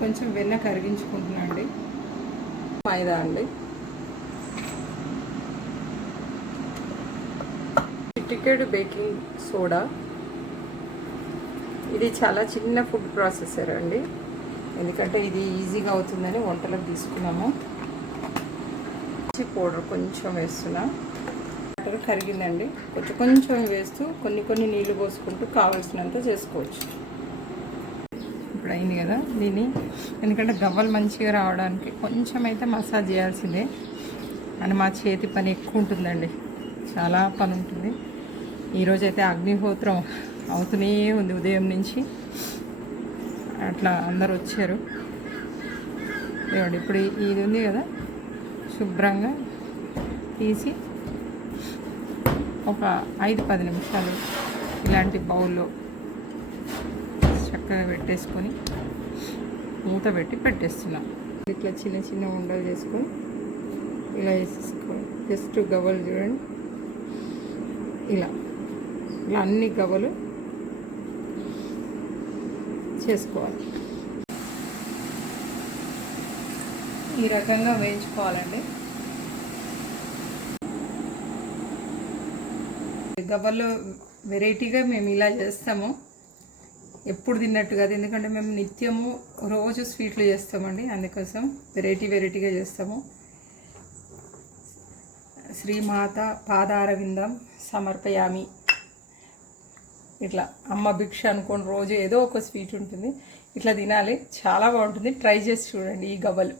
కొంచెం వెన్న కరిగించుకుంటున్నా అండి. మైదా అండి, చిటికెడు బేకింగ్ సోడా. ఇది చాలా చిన్న ఫుడ్ ప్రాసెసర్ అండి, ఎందుకంటే ఇది ఈజీగా అవుతుందని వంటలకు తీసుకున్నాము. పౌడర్ కొంచెం వేస్తున్నా. వాటర్ కరిగిందండి, కొంచెం వేస్తూ కొన్ని నీళ్ళు పోసుకుంటూ కావాల్సినంత చేసుకోవచ్చు. ఇప్పుడు అయింది కదా దీన్ని, ఎందుకంటే గవ్వలు మంచిగా రావడానికి కొంచెం అయితే మసాజ్ చేయాల్సిందే. అని మా చేతి పని ఎక్కువ ఉంటుందండి, చాలా పని ఉంటుంది. ఈరోజైతే అగ్నిహోత్రం అవుతూనే ఉంది, ఉదయం నుంచి అట్లా అందరు వచ్చారు. ఇవ్వండి, ఇప్పుడు ఇది ఉంది కదా, శుభ్రంగా తీసి ఒక 5-10 నిమిషాలు ఇలాంటి బౌల్లో చక్కగా పెట్టేసుకొని మూత పెట్టి పెట్టేస్తున్నాం. ఇట్లా చిన్న ఉండలు చేసుకొని ఇలా వేసేసుకోవాలి. జస్ట్ గవ్వలు చూడండి, ఇలా అన్ని గవ్వలు చేసుకోవాలి. ఈ రకంగా వేయించుకోవాలండి. గవ్వల్లో వెరైటీగా మేము ఇలా చేస్తాము, ఎప్పుడు తిన్నట్టు కాదు. ఎందుకంటే మేము నిత్యము రోజు స్వీట్లు చేస్తామండి, అందుకోసం వెరైటీగా చేస్తాము. శ్రీమాత పాదారవిందం సమర్పయామి. ఇట్లా అమ్మ భిక్ష అనుకోని రోజు ఏదో ఒక స్వీట్ ఉంటుంది, ఇట్లా తినాలి. చాలా బాగుంటుంది, ట్రై చేసి చూడండి ఈ గవ్వలు.